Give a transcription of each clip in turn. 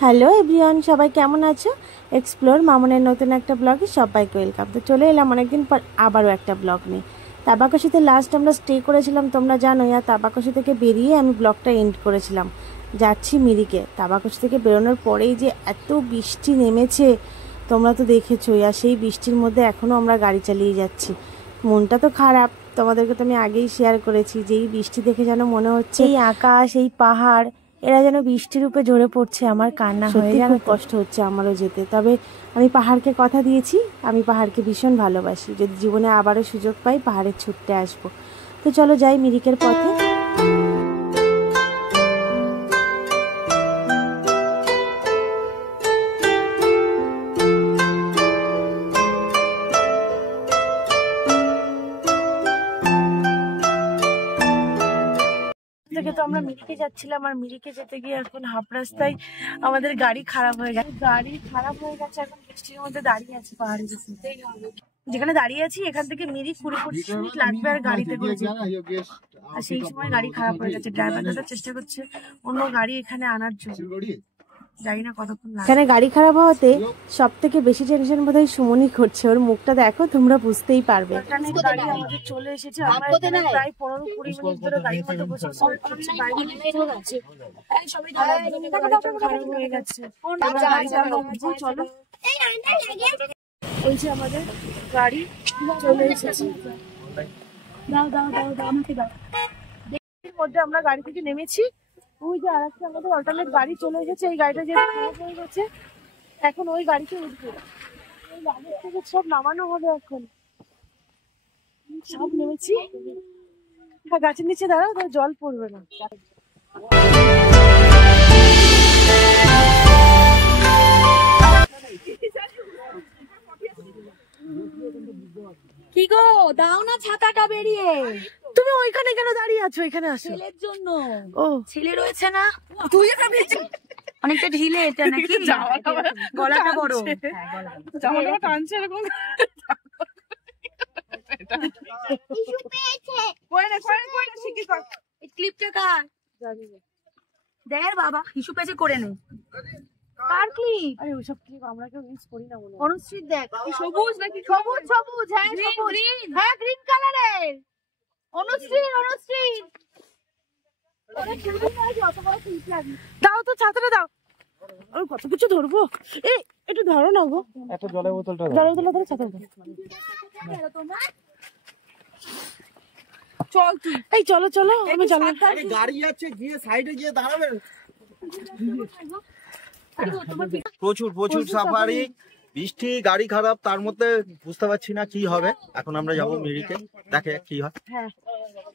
Hello everyone, সবাই কেমন আছো? এক্সপ্লোর মামনের নতুন একটা ব্লগে সবাইকে ওয়েলকাম। তো চলে এলাম অনেকদিন পর আবারও একটা ব্লগ নিয়ে। তাবাকশিতে লাস্ট আমরা স্টে করেছিলাম তোমরা জানোই, আর তাবাকশি থেকে বেরিয়ে আমি ব্লগটা এন্ড করেছিলাম। যাচ্ছি মিরিকে। তাবাকশি থেকে বেরোনোর পরেই যে এত বৃষ্টি নেমেছে তোমরা তো দেখেছোই, আর সেই বৃষ্টির মধ্যে এখনও আমরা গাড়ি চালিয়ে যাচ্ছি। মনটা তো খারাপ, তোমাদেরকে তো আমি আগেই শেয়ার করেছি যে এই বৃষ্টি দেখে যেন মনে হচ্ছে এই আকাশ, এই পাহাড় এরা যেন বৃষ্টির রূপে ঝরে পড়ছে। আমার কান্না হয়ে যেন কষ্ট হচ্ছে আমারও যেতে। তবে আমি পাহাড়কে কথা দিয়েছি, আমি পাহাড়কে ভীষণ ভালোবাসি। যদি জীবনে আবারও সুযোগ পাই পাহাড়ে ছুটতে আসবো। তো চলো যাই মিরিকের পথে। থেকে তো আমরা মিরিকে যাচ্ছিলাম, আর মিরিকে যেতে গিয়ে এখন হাফ রাস্তায় আমাদের গাড়ি খারাপ হয়ে গেছে। এখন বৃষ্টির মধ্যে দাঁড়িয়ে আছি পাহাড়ে যেখানে দাঁড়িয়ে আছি। এখান থেকে মিরিক 20-25 মিনিট লাগবে আর গাড়িতে করে যেতে। আর সেই সময় গাড়ি খারাপ হয়ে গেছে। ড্রাইভার দাদা চেষ্টা করছে অন্য গাড়ি এখানে আনার জন্য, জানি না কতক্ষণ লাগবে। এখানে গাড়ি খারাপ হওয়াতে সব থেকে বেশি টেনশন বোধহয় সুমনই করছে। ওর মুখটা দেখো, তোমরা বুঝতেই পারবে। গাড়ি আমাদের চলে এসেছে। আমরা এখানে প্রায় 15-20 মিনিট ধরে গাড়ির মধ্যে বসে খারাপ হয়ে গেছে। চলো, এই যে আমাদের গাড়ি চলে এসেছে। দাও দাও দাও দাও, আমাকে দাও। এর মধ্যে আমরা গাড়ি থেকে নেমেছি। ওই যে আরেকটা আমাদের অল্টারনেট গাড়ি চলে এসেছে। এই গাড়িটা যেহেতু খারাপ হয়ে গেছে, এখন ওই গাড়িতে উঠবো। ওই লাগেজ থেকে সব নামানো হবে। এখন সব নেমেছি। গাছের নিচে দাঁড়াও, তাহলে জল পড়বে না। কি গো, দাও না ছাতাটা বেরিয়ে। তুমি ওইখানে কেন দাঁড়িয়ে আছো? এখানে আসো। ছেলের জন্য। ও, ছেলে রয়েছে না? তুই অনেকটা ঢিলে এটা নাকি? গলাটা বড়। জামাটা টানছে এরকম। ক্লিপটা কার? দেখ বাবা, ইস্যু পেজে করে নে। কার ক্লিপ? আরে ওইসব ক্লিপ আমরা কেউ ইউজ করি না মনে হয়। অনুশ্রীর দেখ, সবুজ নাকি? সবুজ সবুজ, হ্যাঁ সবুজ, হ্যাঁ গ্রিন কালারের। অনুশ্রীর দাও তো ছাতাটা দাও। আমি কত কিছু ধরবো। এই একটু ধরো না গো, একটা জলের বোতলটা জলের বোতল ধরে ছাতা দাও। চল তুই। এই চলো চলো, আমি চলো। গাড়ি যাচ্ছে, গিয়ে সাইডে গিয়ে দাঁড়াবে। প্রচুর প্রচুর সাফারি, বৃষ্টি, গাড়ি খারাপ, তার মধ্যে বুঝতে পারছি না কি হবে। এখন আমরা যাবো মিরিকে, দেখে কি হয়। হ্যাঁ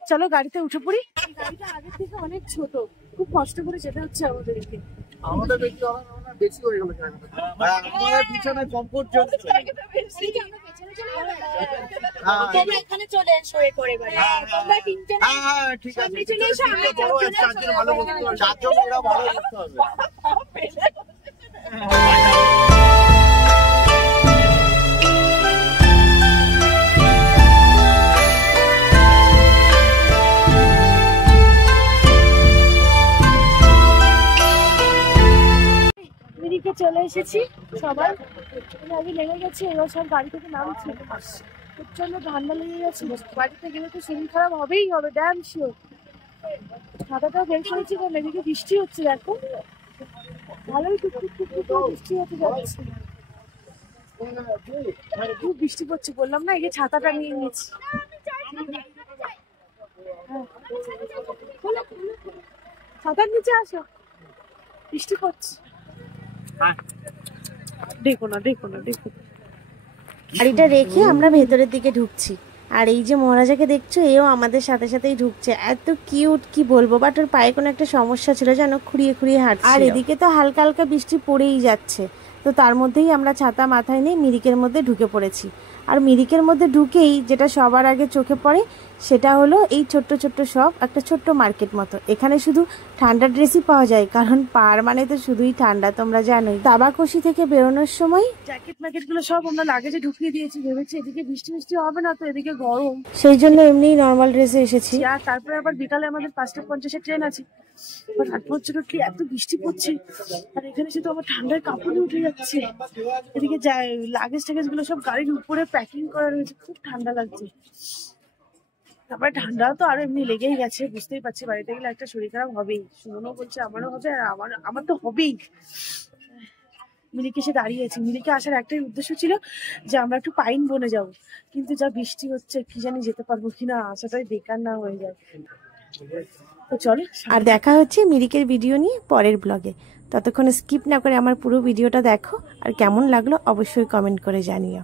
চলো গাড়িতে উঠে পড়ি। গাড়িটা আগের থেকে অনেক ছোট, খুব কষ্ট করে যেতে হচ্ছে আমাদেরকে। আমাদের বেশি হয়ে গেল। আমাদের পিছনে কমফোর্ট জোন। এখানে চলে এসো করে বাড়ি। তোমরা তিনজন ঠিক আছে, চারজন ভালো বলতে হবে, চারজন এরা ভালো বলতে হবে। মিরিকে চলে এসেছি। সবাই আগে লেগে গেছে, এবার সব গাড়ি থেকে নামছে। প্রচন্ড ঠান্ডা লেগে গেছে। বাড়িতে গেলে তো শরীর খারাপ হবেই হবে, ড্যাম শিওর। ছাতাটাও বের করেছি, কারণ এদিকে বৃষ্টি হচ্ছে। দেখো ভালোই টুকটুক টুকটুক করে বৃষ্টি হতে যাচ্ছে। খুব বৃষ্টি পড়ছে, বললাম না, এই যে ছাতাটা নিয়ে নিয়েছি। ছাতার নিচে আসো, বৃষ্টি পড়ছে। দেখো না দেখো না দেখো। গাড়িটা রেখে আমরা ভেতরের দিকে ঢুকছি। আর এই যে মহারাজাকে দেখছো, এও আমাদের সাথে সাথেই ঢুকছে। এত কিউট, কি বলবো। বাট ওর পায়ে কোনো একটা সমস্যা ছিল, যেন খুঁড়িয়ে খুঁড়িয়ে হাঁটছে। আর এদিকে তো হালকা হালকা বৃষ্টি পড়েই যাচ্ছে। তো তার মধ্যেই আমরা ছাতা মাথায় নিয়ে মিরিকের মধ্যে ঢুকে পড়েছি। আর মিরিকের মধ্যে ঢুকেই যেটা সবার আগে চোখে পড়ে সেটা হলো এই ছোট্ট ছোট্ট শপ, একটা ছোট্ট মার্কেট মতো। এখানে শুধু ঠান্ডা ড্রেসই পাওয়া যায়, কারণ পাহাড় মানে তো শুধুই ঠান্ডা, তোমরা জানোই। দাবাকষি থেকে বেরোনোর সময় জ্যাকেট ম্যাকেট গুলো সব আমরা লাগেজে ঢুকিয়ে দিয়েছি, ভেবেছি এদিকে বৃষ্টি বৃষ্টি হবে না তো, এদিকে গরম। সেই জন্য এমনি নর্মাল ড্রেসে এসেছি। আর তারপরে আবার বিকালে আমাদের 5:50 ট্রেন আছে। আনফর্চুনেটলি এত বৃষ্টি পড়ছে, আর এখানে শুধু আমার ঠান্ডায় কাপড়ে উঠে যাচ্ছে। এদিকে লাগেজ টাগেজ গুলো সব গাড়ির উপরে প্যাকিং করা রয়েছে, খুব ঠান্ডা লাগছে। তারপরে ঠান্ডাও তো আরো এমনি লেগেই গেছে, বুঝতেই পারছি বাড়িতে গেলে একটা শরীর খারাপ হবেই। সুমনও বলছে আমারও হবে, আর আমার তো হবেই। মিরিকে এসে দাঁড়িয়েছি। মিরিকে আসার একটাই উদ্দেশ্য ছিল যে আমরা একটু পাইন বনে যাব, কিন্তু যা বৃষ্টি হচ্ছে কি জানি যেতে পারবো কিনা, আসাটাই বেকার না হয়ে যায়। তো চলো, আর দেখা হচ্ছে মিরিকের ভিডিও নিয়ে পরের ব্লগে। ততক্ষণ স্কিপ না করে আমার পুরো ভিডিওটা দেখো, আর কেমন লাগলো অবশ্যই কমেন্ট করে জানিও।